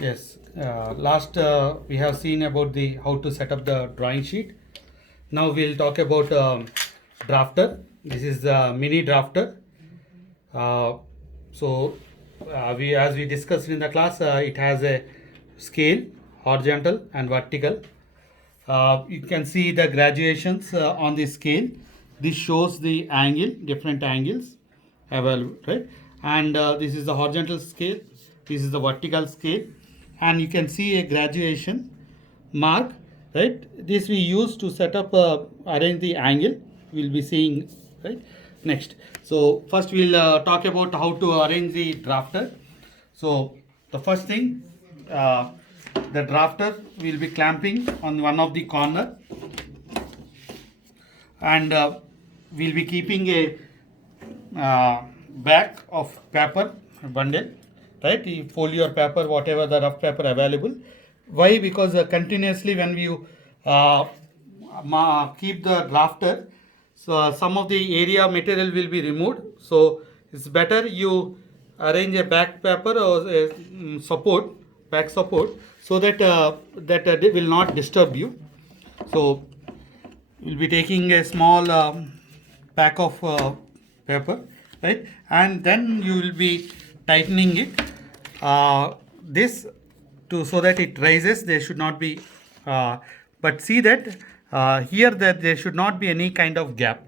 Yes, last we have seen about the how to set up the drawing sheet. Now we'll talk about drafter. This is the mini drafter. Uh, so we, as we discussed in the class, it has a scale, horizontal and vertical. You can see the graduations on the scale. This shows the angle, different angles available, right? And this is the horizontal scale. This is the vertical scale, and you can see a graduation mark, right? This we use to set up, arrange the angle. We'll be seeing, right, next. So first we'll talk about how to arrange the drafter. So the first thing, uh, the drafter will be clamping on one of the corner, and we'll be keeping a bag of paper bundle, right? You fold your paper, whatever the rough paper available. Why? Because continuously when you uh, keep the drafter, so some of the area material will be removed. So it's better you arrange a back paper or a support, back support, so that it will not disturb you. So we'll be taking a small pack of paper, right? And then you will be tightening it, this to, so that it rises. There should not be but see that here that there should not be any kind of gap.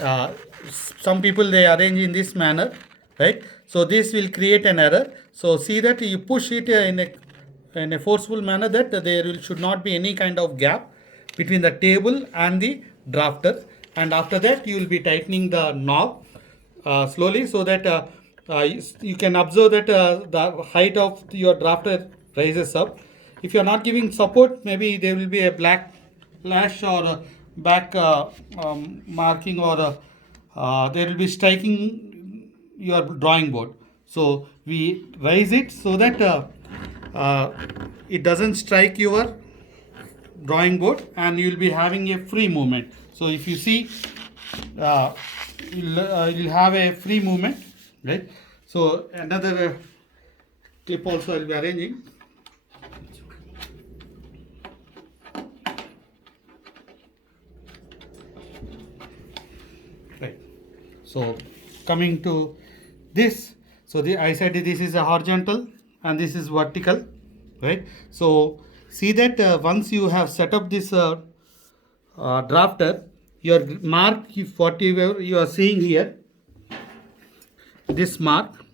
uh, some people they arrange in this manner, right? So this will create an error. So see that you push it in a forceful manner, that there should not be any kind of gap between the table and the drafter. And after that you will be tightening the knob slowly, so that you can observe that the height of your drafter rises up. If you are not giving support, maybe there will be a black lash or a back marking, or there will be striking your drawing board. So we raise it so that uh, it doesn't strike your drawing board, and you will be having a free movement. So if you see, uh, you'll have a free movement, right? So another clip also I'll be arranging. Right. So coming to this, so I said this is a horizontal and this is vertical, right? So see that once you have set up this drafter, your mark, if whatever you are seeing here, this mark,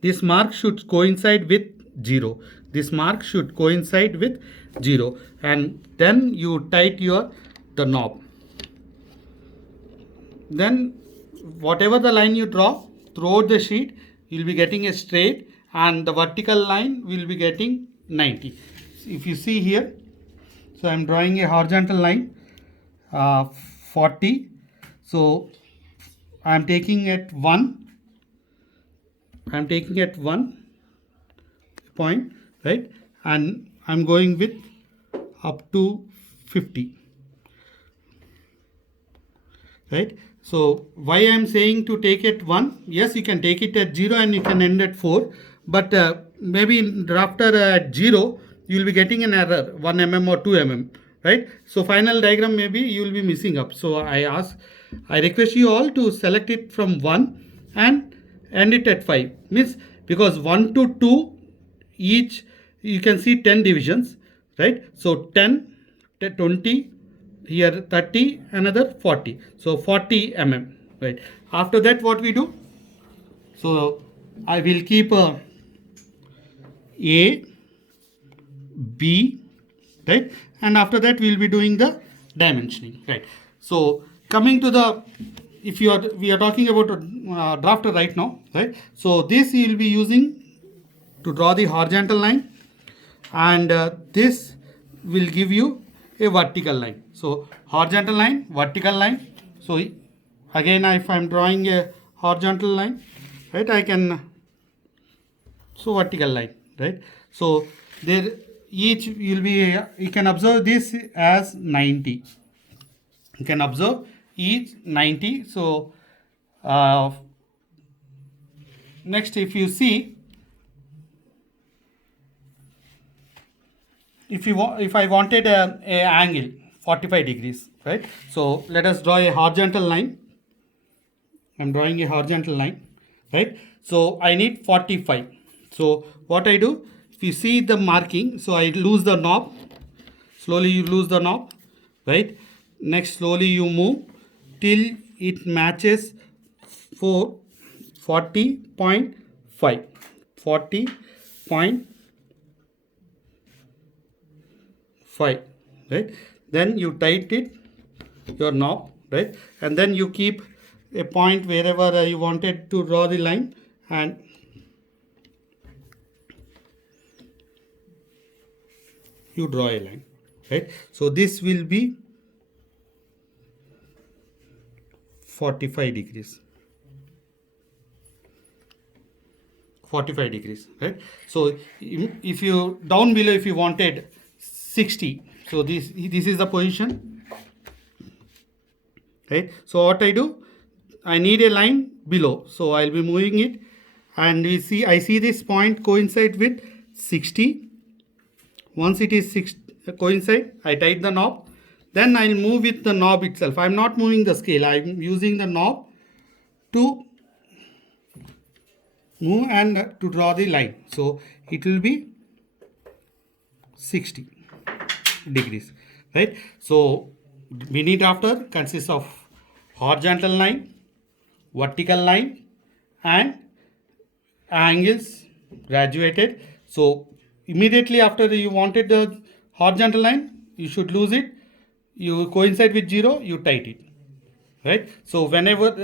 this mark should coincide with 0. This mark should coincide with 0, and then you tight your the knob. Then whatever the line you draw throughout the sheet, you will be getting a straight, and the vertical line will be getting 90. If you see here, so I am drawing a horizontal line, 40. So I am taking at 1. I am taking at 1 point, right? And I'm going with up to 50, right? So why I am saying to take it 1? Yes, you can take it at 0 and you can end at 4, but maybe after at 0 you will be getting an error, 1 mm or 2 mm, right? So final diagram maybe you will be missing up. So I request you all to select it from 1 and end it at 5. Means because 1 to 2 each, you can see 10 divisions, right? So 10, 20, here 30, another 40, so 40 mm, right? After that what we do, so I will keep a b, right? And after that we will be doing the dimensioning, right? So coming to the, if you are, we are talking about drafter right now, right? So this you will be using to draw the horizontal line, and this will give you a vertical line. So horizontal line, vertical line. So again, if I am drawing a horizontal line, right, I can, so vertical line, right? So there each will be, you can observe this as 90. You can observe each 90. So next, if you see, if I wanted a angle 45 degrees, right? So let us draw a horizontal line. I'm drawing a horizontal line, right? So I need 45. So what I do, if you see the marking, so I lose the knob. Slowly you lose the knob, right? Next, slowly you move till it matches for 40.5. 40.5, right? Then you tight it, your knob, right? And then you keep a point wherever you wanted to draw the line, and you draw a line, right? So this will be 45 degrees. 45 degrees, right? So if you down below, if you wanted 60, so this is the position, right? So what I do, I need a line below, so I'll be moving it, and we see, I see this point coincide with 60. Once it is coincide, I tighten the knob, then I'll move with the knob itself. I'm not moving the scale, I'm using the knob to move and to draw the line. So it will be 60 degrees, right? So mini drafter consists of horizontal line, vertical line, and angles graduated. So immediately after you wanted the horizontal line, you should lose it. You coincide with 0, you tight it, right? So whenever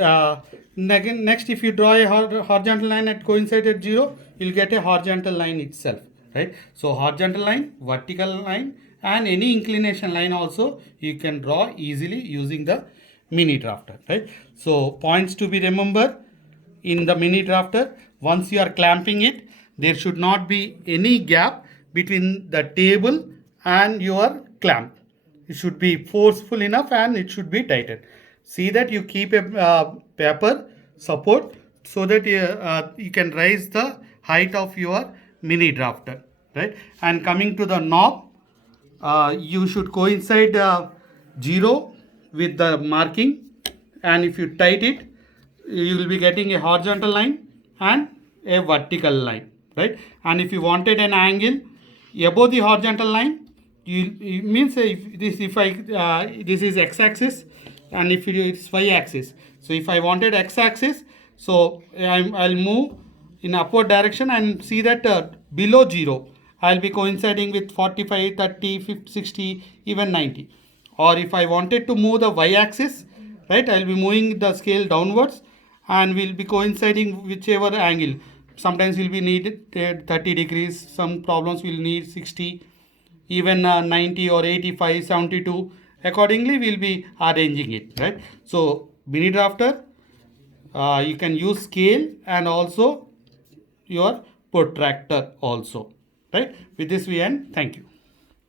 next, if you draw a horizontal line at coincide at 0, you'll get a horizontal line itself, right? So horizontal line, vertical line, and any inclination line also you can draw easily using the mini drafter, right? So points to be remembered in the mini drafter: once you are clamping it, there should not be any gap between the table and your clamp. It should be forceful enough and it should be tightened. See that you keep a paper support so that you can raise the height of your mini drafter, right? And coming to the knob, you should coincide 0 with the marking, and if you tight it, you will be getting a horizontal line and a vertical line, right? And if you wanted an angle above the horizontal line, you means if I this is x-axis, and if it is y-axis. So if I wanted x-axis, so I'll move in upward direction and see that below 0 I'll be coinciding with 45, 30, 50, 60, even 90. Or if I wanted to move the y-axis, right, I'll be moving the scale downwards and we'll be coinciding whichever angle. Sometimes we'll be needed 30 degrees, some problems will need 60, even 90 or 85, 72. Accordingly, we'll be arranging it, right? So mini drafter, you can use scale and also your protractor also, right? With this we end. Thank you.